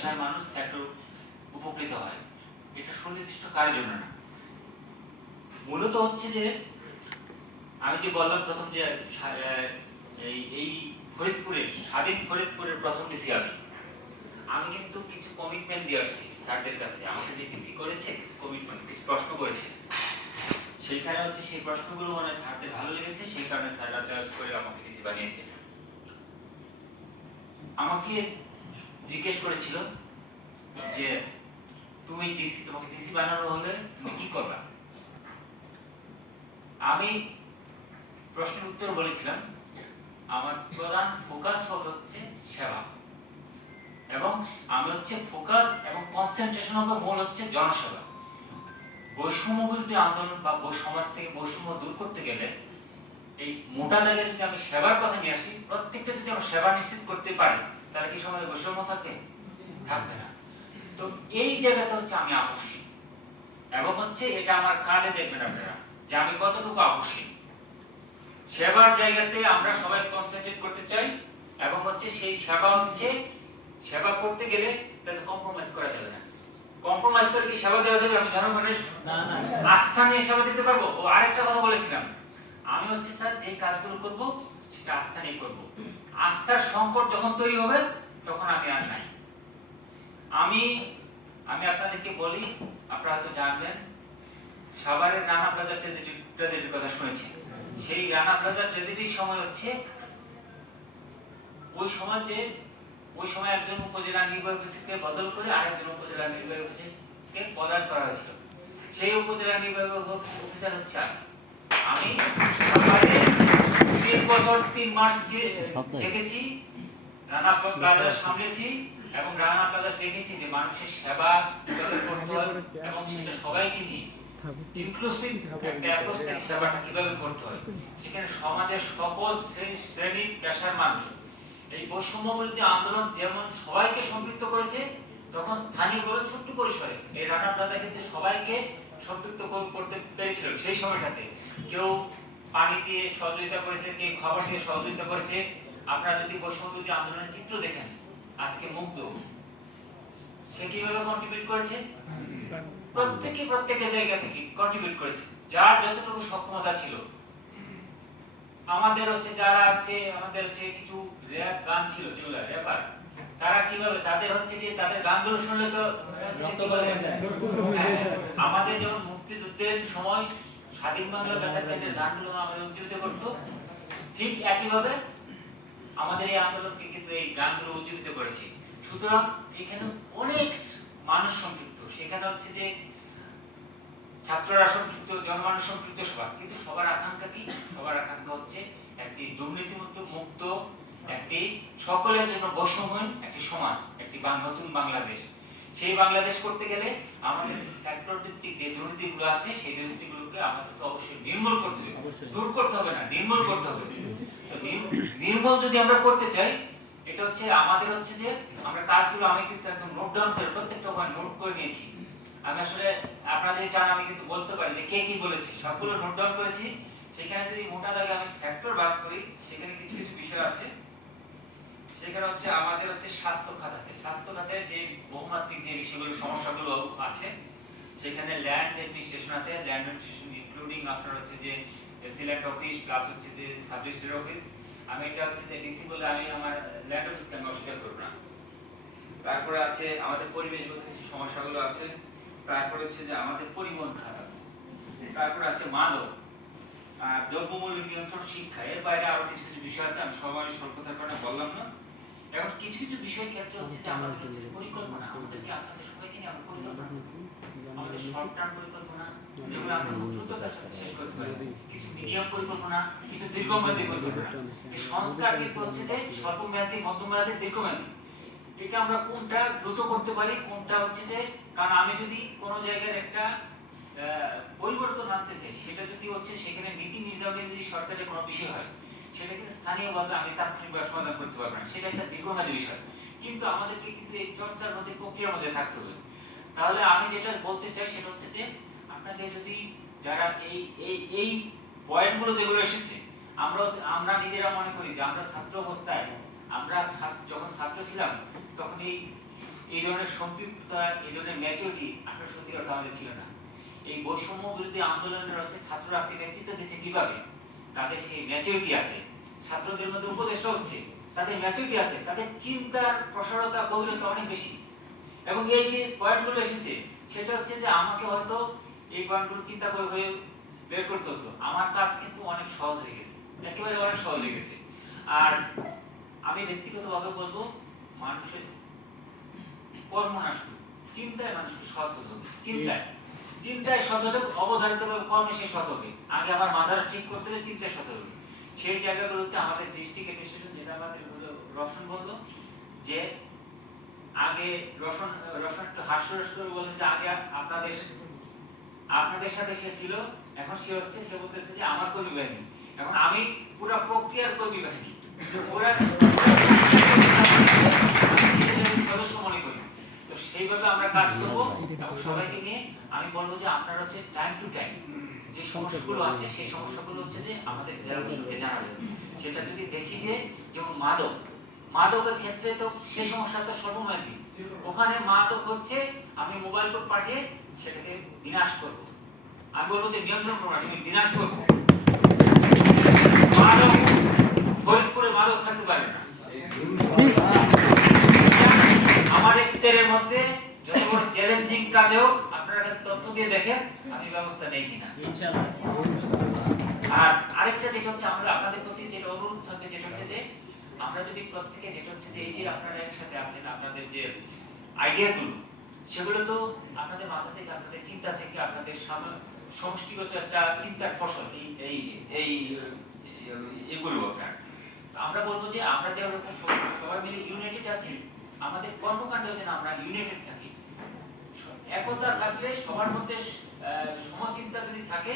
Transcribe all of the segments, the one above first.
পেশার মানুষ সেক্টর উপকৃত হয়, এটা সুনির্দিষ্ট কারোর জন্য না। মূলত হচ্ছে যে আমি যে বললাম প্রথম যে এই ফরিদপুরের স্বাধীন ফরিদপুরের প্রথম ডিসি আমি কিন্তু কিছু কমিটমেন্ট দিয়ে আসছি স্যারদের কাছে। আমাকে যে ডিসি করেছে কিছু কমিটমেন্ট, কিছু প্রশ্ন করেছে, সেইখানে হচ্ছে সেই প্রশ্নগুলো মানে স্যারদের ভালো লেগেছে, সেই কারণে স্যাররা চয়েস করে আমাকে ডিসি বানিয়েছে। আমাকে জিজ্ঞেস করেছিল যে তুমি ডিসি, তোমাকে ডিসি বানানো হলে তুমি কি করবা? আমি প্রশ্নের উত্তর বলেছিলাম আমার প্রধান ফোকাস হচ্ছে সেবা, এবং আমি হচ্ছে ফোকাস এবং কনসেন্ট্রেশন হবে মূল হচ্ছে জনসেবা। বৈষম্য বিরোধী আন্দোলন বা সমাজ থেকে বৈষম্য দূর করতে গেলে এই মোটা দাগে যদি আমি সেবার কথা নিয়ে আসি, প্রত্যেকটা যদি আমরা সেবা নিশ্চিত করতে পারি তাহলে কি সমাজে বৈষম্য থাকবে? থাকবে না। তো এই জায়গাতে হচ্ছে আমি আপসী, এবং হচ্ছে এটা আমার কাজে দেখবেন আপনারা যে আমি কতটুকু আপসী। সেবার জায়গাতে আমরা সবাই কনসেন্ট্রেট করতে চাই, এবং হচ্ছে সেই সেবা হচ্ছে সেবা করতে গেলে তাতে কম্প্রোমাইজ করা যাবে না। কম্প্রোমাইজ করে কি সেবা দেওয়া যাবে? আমি জনগণের আস্থা নিয়ে সেবা দিতে পারবো? ও আরেকটা কথা বলেছিলাম, আমি হচ্ছে স্যার যে কাজগুলো করব সেটা আস্থা নিয়ে করব। আস্থার সংকট যখন তৈরি হবে তখন আমি আর নাই। আমি আপনাদেরকে বলি, আপনারা হয়তো জানবেন সাভারের রানা প্লাজা ট্র্যাজেডির কথা শুনেছেন। সেই রানা প্লাজা ট্র্যাজেডির সময় হচ্ছে ওই সময় একজন উপজেলা নির্বাহী অফিসারকে বদল করে আরেকজন উপজেলা নির্বাহী অফিসারকে পদায়ন করা হয়েছিল। সেই উপজেলা নির্বাহী অফিসার হচ্ছে আমি। সাভারে 3 বছর 3 মাস দেখেছি, রানা প্লাজা সামলেছি, এবং রানা প্লাজা দেখেছি যে মানুষের সেবা কিভাবে করতে হয় এবং সেটা সবাইকে নিয়ে ইনক্লুসিভ একটা অ্যাপ্রোচ থেকে সেবাটা কিভাবে করতে হয়। সেখানে সমাজের সকল শ্রেণী পেশার মানুষ এই বৈষম্য বিরোধী আন্দোলন যেমন সবাইকে সম্পৃক্ত করেছে, তখন স্থানীয়ভাবে ছোট্ট পরিসরে এই রানা প্লাজা কিন্তু সবাইকে সম্পৃক্ত করতে পেরেছিল। সেই সময়টাতে কেউ পানি দিয়ে সহযোগিতা করেছে, কেউ খাবার দিয়ে সহযোগিতা করেছে। আপনারা যদি বৈষম্য বিরোধী আন্দোলনের চিত্র দেখেন, আজকে মুগ্ধ সে কিভাবে কন্ট্রিবিউট করেছে, প্রত্যেকের জায়গা থেকে কন্ট্রিবিউট করেছে যার যতটুকু সক্ষমতা ছিল। আমাদের হচ্ছে যারা আছে, আমাদের হচ্ছে কিছু র‍্যাপ গান ছিল, যেগুলো র‍্যাপার, তারা কিভাবে তাদের হচ্ছে যে তাদের গানগুলো শুনলে তো আমাদের যেমন মুক্তিযুদ্ধের সময় স্বাধীন বাংলা বেতার গানগুলো আমাদের উজ্জীবিত করতো, ঠিক একইভাবে আমাদের এই আন্দোলনকে কিন্তু এই গানগুলো উজ্জীবিত করেছে। সুতরাং এখানে অনেক মানুষ সম্পৃক্ত, সেখানে হচ্ছে যে ছাত্ররা সম্পৃক্ত, জনমানুষ সম্পৃক্ত, সবার, কিন্তু সবার আকাঙ্ক্ষা কি? সবার আকাঙ্ক্ষা হচ্ছে একটি দুর্নীতিমুক্ত, একটি সকলের জন্য বৈষম্যহীন একটি সমাজ, একটি নতুন বাংলাদেশ। সেই বাংলাদেশ করতে গেলে আমাদের সেক্টর ভিত্তিক যে দুর্নীতিগুলো আছে সেই দুর্নীতিগুলোকে আমাদেরকে অবশ্যই নির্মূল করতে হবে, দূর করতে হবে না, নির্মূল করতে হবে। তো নির্মূল যদি আমরা করতে চাই, এটা হচ্ছে আমাদের হচ্ছে যে আমরা কাজগুলো, আমি কিন্তু একদম নোট ডাউন করে প্রত্যেকটা পয়েন্ট নোট করে নিয়েছি। আমি আসলে আপনারা যদি চান আমি কিন্তু বলতে পারি যে কে কি বলেছে, সবগুলো নোট ডাউন করেছি। সেখানে যদি মোটা দাগে আমি সেক্টর ভাগ করি, সেখানে কিছু কিছু বিষয় আছে। সেখানে হচ্ছে আমাদের হচ্ছে স্বাস্থ্য খাত আছে, স্বাস্থ্য খাতের যে বহুমাত্রিক যে বিষয়গুলো, সমস্যাগুলো আছে, সেখানে ল্যান্ড অ্যাডমিনিস্ট্রেশন আছে, ল্যান্ড অ্যাডমিনিস্ট্রেশন ইনক্লুডিং আপনার হচ্ছে যে সিলেক্ট অফিস প্লাস হচ্ছে যে সাব রেজিস্ট্রার অফিস। আমি এটা হচ্ছে যে ডিসি বলে আমি আমার ল্যান্ড অফিসকে আমি অস্বীকার করব না। তারপরে আছে আমাদের পরিবেশগত কিছু সমস্যাগুলো আছে। তারপরে হচ্ছে যে আমাদের পরিবহন খাত আছে। তারপরে আছে মাদক আর দ্রব্যমূল্য নিয়ন্ত্রণ, শিক্ষা। এর বাইরে আরো কিছু কিছু বিষয় আছে, আমি সময় স্বল্পতার কারণে বললাম না। এখন কিছু কিছু বিষয়ের ক্ষেত্রে হচ্ছে যে আমাদের হচ্ছে পরিকল্পনা, আমাদেরকে আপনাদের সবাইকে নিয়ে আমরা পরিকল্পনা, আমাদের শর্ট টার্ম পরিকল্পনা যেগুলো আমরা খুব দ্রুততার সাথে শেষ করতে পারি, কিছু মিডিয়াম পরিকল্পনা, কিছু দীর্ঘমেয়াদী পরিকল্পনা। এই সংস্কার কিন্তু হচ্ছে যে স্বল্পমেয়াদী, মধ্যমেয়াদী, দীর্ঘমেয়াদী। এটা আমরা কোনটা দ্রুত করতে পারি, কোনটা হচ্ছে যে, কারণ আমি যদি কোনো জায়গায় একটা পরিবর্তন আনতে চাই, সেটা যদি হচ্ছে সেখানে নীতি নির্ধারণে যদি সরকারের কোনো বিষয় হয়, সেটা কিন্তু স্থানীয়ভাবে আমি তাৎক্ষণিকভাবে সমাধান করতে পারবো না, সেটা একটা দীর্ঘমেয়াদী বিষয়। কিন্তু আমাদেরকে কিন্তু এই চর্চার মধ্যে, প্রক্রিয়ার মধ্যে থাকতে হবে। তাহলে আমি যেটা বলতে চাই সেটা হচ্ছে যে আপনাদের যদি যারা এই পয়েন্টগুলো যেগুলো এসেছে, আমরা নিজেরা মনে করি যে আমরা ছাত্র অবস্থায়, আমরা যখন ছাত্র ছিলাম তখন এই এই ধরনের সম্পৃক্ততা, এই ধরনের ম্যাচুরিটি 1870 আমাদের ছিল না। এই বৈষম্য বিরোধী আন্দোলনের হচ্ছে ছাত্ররা আজকে নেতৃত্ব দিচ্ছে কিভাবে? তাদের সেই ম্যাচুরিটি আছে, ছাত্রদের মধ্যে উপদেষ্টা হচ্ছে, তাদের ম্যাচুরিটি আছে, তাদের চিন্তার প্রসারতা গভীরতা অনেক বেশি। এবং এই যে পয়েন্টগুলো এসেছে সেটা হচ্ছে যে আমাকে হয়তো এই পয়েন্টগুলো চিন্তা করে বের করতে হতো। আমার কাজ কিন্তু অনেক সহজ হয়ে গেছে, একেবারে অনেক সহজ হয়ে গেছে। আর আমি ব্যক্তিগতভাবে বলবো, মানুষের কর্ম না শুধু চিন্তায় মানুষকে সৎ হতে হবে। চিন্তায় সৎ হলে অবধারিতভাবে কর্মে সে সৎ হবে। আগে আমার মাথাটা ঠিক করতে হলে চিন্তায় সৎ হবে। সেই জায়গাগুলোতে আমাদের দৃষ্টিকে বিশেষ, যেটা আমাদের রসন বললো যে আগে রসন একটু হাস্যরস করে বলে যে আগে আপনাদের সাথে সে ছিল, এখন সে হচ্ছে, সে বলতেছে যে আমার কর্মী বাহিনী, এখন আমি পুরো প্রক্রিয়ার কর্মী বাহিনী, পুরা সদস্য মনে করি। তো সেইভাবে আমরা কাজ করবো এবং সবাইকে নিয়ে আমি বলবো যে আপনারা হচ্ছে টাইম টু টাইম যে সমস্যাগুলো আছে সেই সমস্যাগুলো হচ্ছে যে আমাদের জেলা প্রশাসনকে জানাবেন। সেটা যদি দেখি যে যেমন মাদকের ক্ষেত্রে তো সেই সমস্যা তো সর্বমেয়াদী, ওখানে মাদক হচ্ছে আমি মোবাইল কোড পাঠিয়ে সেটাকে বিনাশ করব। আমি বলবো যে নিয়ন্ত্রণ করবো না, আমি বিনাশ করবো। মাদক ফরিদপুরে মাদক থাকতে পারে না। আমার এর মধ্যে যত বড় চ্যালেঞ্জিং কাজেও আপনারা তথ্য দিয়ে দেখেন আমি ব্যবস্থা নেই কিনা। আর আরেকটা যেটা হচ্ছে আমরা আপনাদের প্রতি যেটা অনুরোধ থাকবে যেটা হচ্ছে যে আমরা যদি প্রত্যেকে যেটা হচ্ছে যে এই যে আপনারা একসাথে আছেন, আপনাদের যে আইডিয়াগুলো সেগুলো তো আপনাদের মাথা থেকে, আপনাদের চিন্তা থেকে, আপনাদের সমষ্টিগত একটা চিন্তার ফসল এগুলো আপনার। আমরা বলবো যে আমরা যেরকম সবাই মিলে ইউনাইটেড আছি, আমাদের কর্মকাণ্ডেও যেন আমরা ইউনাইটেড থাকি। একতা থাকলে সবার মধ্যে সমচিন্তা যদি থাকে,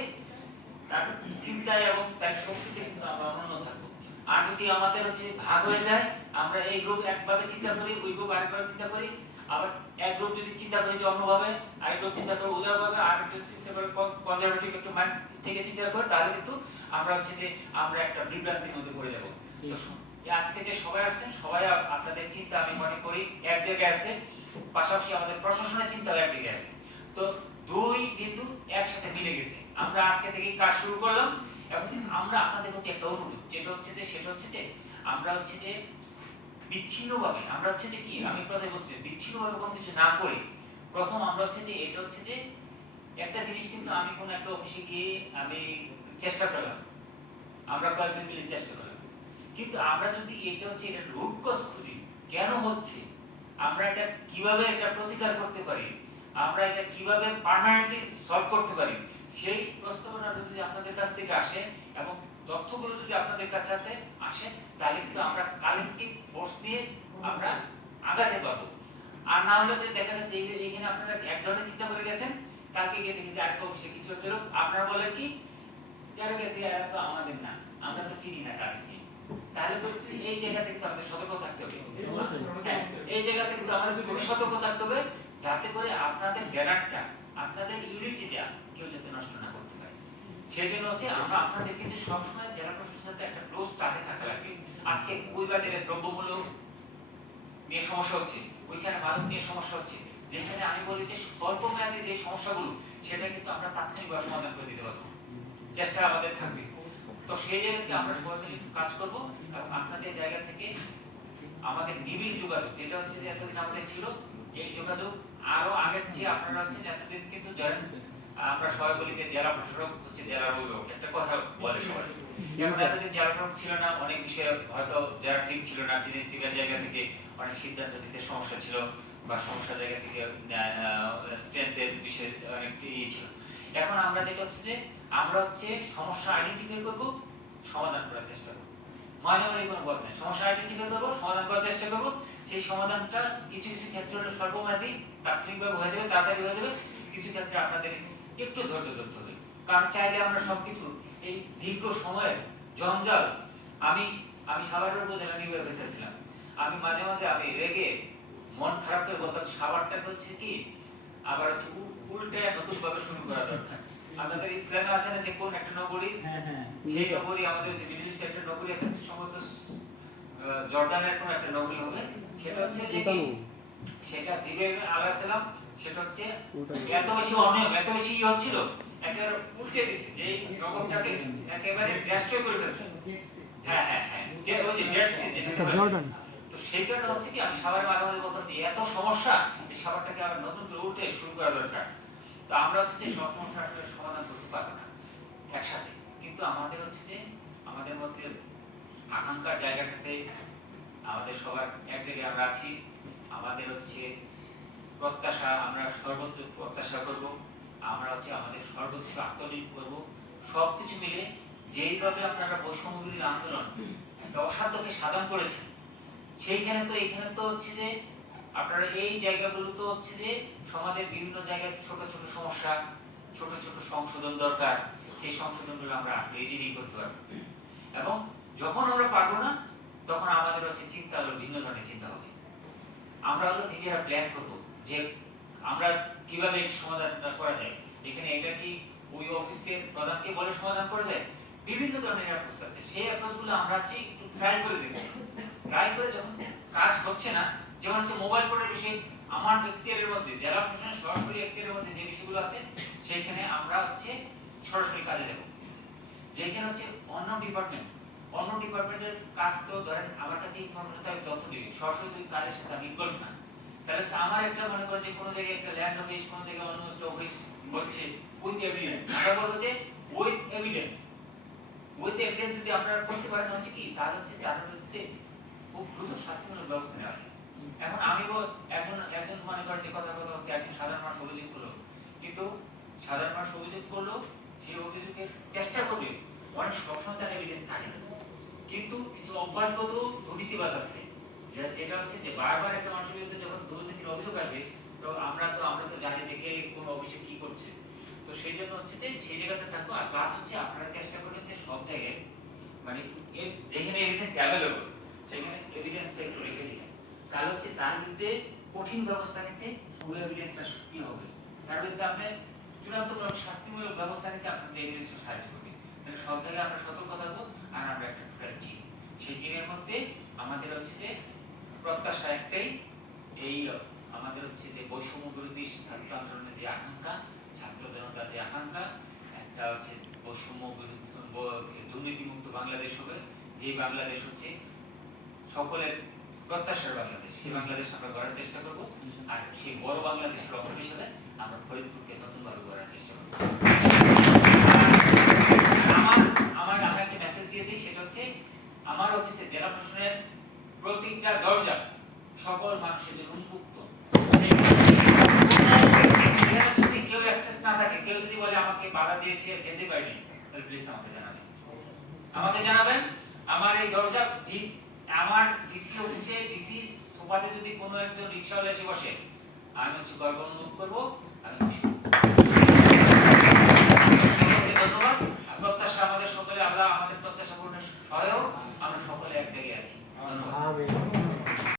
তার চিন্তায় এবং তার শক্তিতে কিন্তু আমরা অনন্য থাকবো। আর যদি আমাদের হচ্ছে ভাগ হয়ে যায়, আমরা এই গ্রুপ একভাবে চিন্তা করি, ওই গ্রুপ আরেকভাবে চিন্তা করি, আবার এক গ্রুপ যদি চিন্তা করি যে অন্যভাবে, আরেক গ্রুপ চিন্তা করে উদারভাবে, আরেক গ্রুপ চিন্তা করে কনজারভেটিভ একটু মাইন্ড থেকে চিন্তা করে, তাহলে কিন্তু আমরা হচ্ছে যে আমরা একটা বিভ্রান্তির মধ্যে পড়ে যাব। তো আজকে যে সবাই আসছেন, সবাই আপনাদের চিন্তা আমি মনে করি এক জায়গায় আছে, পাশাপাশি আমাদের প্রশাসনের চিন্তাও এক জায়গায় আছে। তো দুই বিন্দু একসাথে মিলে গেছে। আমরা আজকে থেকে কাজ শুরু করলাম এবং আমরা আপনাদের প্রতি একটা অনুরোধ যেটা হচ্ছে যে সেটা হচ্ছে যে আমরা হচ্ছে যে বিচ্ছিন্নভাবে আমরা হচ্ছে যে কি আমি প্রথমে বলছি বিচ্ছিন্নভাবে কোনো কিছু না করে প্রথম আমরা হচ্ছে যে এটা হচ্ছে যে একটা জিনিস কিন্তু আমি কোন একটা অফিসে গিয়ে আমি চেষ্টা করলাম, আমরা কয়েকজন মিলে চেষ্টা করলাম, কিন্তু আমরা যদি এটা হচ্ছে এটা রুট কজ খুঁজি কেন হচ্ছে, আমরা এটা কিভাবে এটা প্রতিকার করতে পারি, আমরা এটা কিভাবে পার্মানেন্টলি সলভ করতে পারি, সেই প্রস্তাবনা যদি আপনাদের কাছ থেকে আসে এবং তথ্যগুলো যদি আপনাদের কাছে আসে তাহলে কিন্তু আমরা কালেক্টিভ ফোর্স দিয়ে আমরা আগাতে পারবো। আর না হলে যে দেখা গেছে এইখানে আপনারা এক ধরনের চিন্তা করে গেছেন, কালকে গিয়ে দেখি যে আরেকটা অফিসে কিছু একটা লোক আপনারা বলেন কি যারা গেছে এরা তো আমাদের না, আমরা তো চিনি না তাদেরকে, তাহলে কিন্তু এই জায়গা থেকে তো আমাদের সতর্ক থাকতে হবে। এই জায়গা থেকে তো আমাদের খুবই সতর্ক থাকতে হবে যাতে করে আপনাদের ব্যানারটা, আপনাদের ইউনিটিটা কেউ যাতে নষ্ট না করতে পারে। সেজন্য হচ্ছে আমরা আপনাদের কিন্তু সবসময় জেলা প্রশাসনের সাথে একটা ক্লোজ টাচে থাকা লাগবে। আজকে ওই বাজারে দ্রব্যমূল্য নিয়ে সমস্যা হচ্ছে, ওইখানে মাদক নিয়ে সমস্যা হচ্ছে, যেখানে আমি বলি যে স্বল্প মেয়াদী যে সমস্যাগুলো সেটা কিন্তু আমরা তাৎক্ষণিকভাবে সমাধান করে দিতে পারবো, চেষ্টা আমাদের থাকবে। তো সেই জায়গাতে আমরা সবাই মিলে কাজ করবো এবং আপনাদের জায়গা থেকে আমাদের নিবিড় যোগাযোগ যেটা হচ্ছে যে এতদিন আমাদের ছিল, এই যোগাযোগ আরো আগের চেয়ে আপনারা হচ্ছেন এতদিন কিন্তু আমরা সবাই বলি যে জেলা প্রশাসক হচ্ছে জেলার অভিভাবক, একটা কথা বলে সবাই, এখন এতদিন জেলা প্রশাসক ছিল না, অনেক বিষয়ে হয়তো যারা ঠিক ছিল না, টিমের জায়গা থেকে অনেক সিদ্ধান্ত নিতে সমস্যা ছিল বা সমস্যা জায়গা থেকে স্ট্রেংথের বিষয়ে অনেক ইয়ে ছিল। এখন আমরা যেটা হচ্ছে যে আমরা হচ্ছে সমস্যা আইডেন্টিফাই করবো, সমাধান করার চেষ্টা করবো, মাঝে মাঝে কোনো পথ নেই, সমস্যা আইডেন্টিফাই করবো, সমাধান করার চেষ্টা করবো। সেই সমাধানটা কিছু কিছু ক্ষেত্রে হলো স্বল্পমেয়াদী, তাৎক্ষণিকভাবে হয়ে যাবে, তাড়াতাড়ি হয়ে যাবে, কিছু ক্ষেত্রে আপনাদের একটু ধৈর্য ধরতে হবে। কারণ চাইলে আমরা সবকিছু এই দীর্ঘ সময়ের জঞ্জাল, আমি সাভারের উপজেলা নিয়ে বেঁচেছিলাম, আমি মাঝে মাঝে আমি রেগে মন খারাপ করে বলতাম সাভারটা হচ্ছে কি আবার হচ্ছে উল্টে নতুন ভাবে শুরু করা দরকার। আমাদের ইসলামে আছে না যে কোন একটা নগরী, সেই নগরী আমাদের যে মিডল ইস্ট একটা নগরী আছে সম্ভবত জর্ডানের কোন একটা নগরী হবে, সেটা হচ্ছে যে সেটা জিবরাইল আলাইহিস সালাম সেটা হচ্ছে এত বেশি অনিয়ম, এত বেশি হচ্ছিল, একেবারে উল্টে দিছে, যে রকমটাকে একেবারে ডেস্ট্রয় করে ফেলছে। হ্যাঁ হ্যাঁ হ্যাঁ, ওই যে ডেড সি, জর্ডান। তো সেই কারণে হচ্ছে কি আমি সবার মাঝে মাঝে বলতাম যে এত সমস্যা, এই সবারটাকে আবার নতুন করে উল্টে শুরু করা দরকার। তো আমরা হচ্ছে যে সব সমস্যা আসলে সমাধান করতে পারবো না একসাথে, কিন্তু আমাদের হচ্ছে যে আমাদের মধ্যে আকাঙ্ক্ষার জায়গাটাতে আমাদের সবার এক জায়গায় আমরা আছি। আমাদের হচ্ছে প্রত্যাশা, আমরা সর্বোচ্চ প্রত্যাশা করব, আমরা হচ্ছে আমাদের সর্বোচ্চ আত্মনিয়োগ করব, সবকিছু মিলে যেইভাবে আপনারা বৈষম্যবিরোধী আন্দোলন একটা অসাধ্যকে সাধন করেছেন, সেইখানে তো এখানে তো হচ্ছে যে আপনারা এই জায়গাগুলো তো হচ্ছে যে সমাজের বিভিন্ন জায়গায় ছোট ছোট সমস্যা, ছোট ছোট সংশোধন দরকার, সেই সংশোধনগুলো আমরা আসলে ইজিলি করতে পারবো। এবং যখন আমরা পারবো না, তখন আমাদের হচ্ছে চিন্তা হলো ভিন্ন ধরনের চিন্তা হবে। আমরা হলো নিজেরা প্ল্যান করব যে আমরা কিভাবে এই সমাধানটা করা যায়। এখানে এটা কি ওই অফিসের প্রধানকে বলে সমাধান করা যায়? বিভিন্ন ধরনের অ্যাপ্রোচ আছে, সেই অ্যাপ্রোচগুলো আমরা হচ্ছে একটু ট্রাই করে দেখব। ট্রাই করে যখন কাজ হচ্ছে না, যেমন হচ্ছে মোবাইল কোডের বিষয়ে আমার এখতিয়ারের মধ্যে, জেলা প্রশাসনের সরাসরি এখতিয়ারের মধ্যে যে বিষয়গুলো আছে, সেইখানে আমরা হচ্ছে সরাসরি কাজে যাব। যেখানে হচ্ছে অন্য ডিপার্টমেন্টের কাজ, তো ধরেন আমার কাছে ইনফরমেশন আমি তথ্য দিই, সরাসরি ওই কাজের সাথে আমি ইনভলভ না, তাহলে হচ্ছে আমার একটা মনে করেন যে কোনো জায়গায় একটা ল্যান্ড অফিস, কোনো জায়গায় অন্য একটা অফিস হচ্ছে উইথ এভিডেন্স, আমরা বলবো যে উইথ এভিডেন্স যদি আপনারা করতে পারেন হচ্ছে কি, তাহলে হচ্ছে তার বিরুদ্ধে খুব দ্রুত শাস্তিমূলক ব্যবস্থা নেওয়া হয়। এখন আমি একজন মনে করেন যে কথা হচ্ছে একজন সাধারণ মানুষ অভিযোগ করলো, কিন্তু সাধারণ মানুষ অভিযোগ করলো, সেই অভিযোগের চেষ্টা করবে, অনেক সবসময় তার এভিডেন্স থাকে না, কিন্তু কিছু অভ্যাসগত দুর্নীতিবাজ আছে, যেটা হচ্ছে যে বারবার একটা মানুষের বিরুদ্ধে যখন দুর্নীতির অভিযোগ আসবে, তো আমরা তো জানি যে কে কোন অফিসে কি করছে। তো সেই জন্য হচ্ছে যে সেই জায়গাতে থাকবো। আর প্লাস হচ্ছে আপনারা চেষ্টা করবেন যে সব জায়গায় মানে যেখানে এভিডেন্স অ্যাভেলেবল সেখানে এভিডেন্সটা একটু রেখে দিবেন, তাহলে হচ্ছে তার বিরুদ্ধে কঠিন ব্যবস্থা নিতে পুরো এভিডেন্সটা কি হবে, তার বিরুদ্ধে আপনি চূড়ান্তমূলক শাস্তিমূলক ব্যবস্থা নিতে আপনাদের এভিডেন্সটা সাহায্য করবে। তাহলে সব জায়গায় আমরা সতর্ক থাকবো। আর আমরা একটা টোটাল টিম, সেই টিমের মধ্যে আমাদের হচ্ছে যে প্রত্যাশা একটাই, এই আমাদের হচ্ছে যে বৈষম্য বিরোধী ছাত্র আন্দোলনের যে আকাঙ্ক্ষা, ছাত্র জনতার যে আকাঙ্ক্ষা, একটা হচ্ছে বৈষম্য বিরোধী দুর্নীতিমুক্ত বাংলাদেশ হবে, যে বাংলাদেশ হচ্ছে সকলের প্রত্যাশার বাংলাদেশ, সেই বাংলাদেশ আমরা গড়ার চেষ্টা করব। আর সেই বড় বাংলাদেশের অংশ হিসেবে আমরা ফরিদপুরকে নতুনভাবে গড়ার চেষ্টা করব। আমার একটা মেসেজ দিয়ে দিই, সেটা হচ্ছে আমার অফিসে জেলা প্রশাসনের প্রতিটা দরজা সকল মানুষের জন্য উন্মুক্ত। যদি কেউ অ্যাক্সেস না থাকে, কেউ যদি বলে আমাকে বাধা দিয়েছে যেতে পারিনি, তাহলে প্লিজ আমাকে জানাবেন। আমার এই দরজা আমার ডিসি অফিসে ডিসি সোফাতে যদি কোনো একজন রিকশাওয়ালা এসে বসে, আমি হচ্ছে গর্ব অনুভব করবো। আমি ধন্যবাদ। প্রত্যাশা আমাদের সকলে, আল্লাহ আমাদের প্রত্যাশা পূরণের সহায়ক, আমরা সকলে এক জায়গায় আছি। ধন্যবাদ।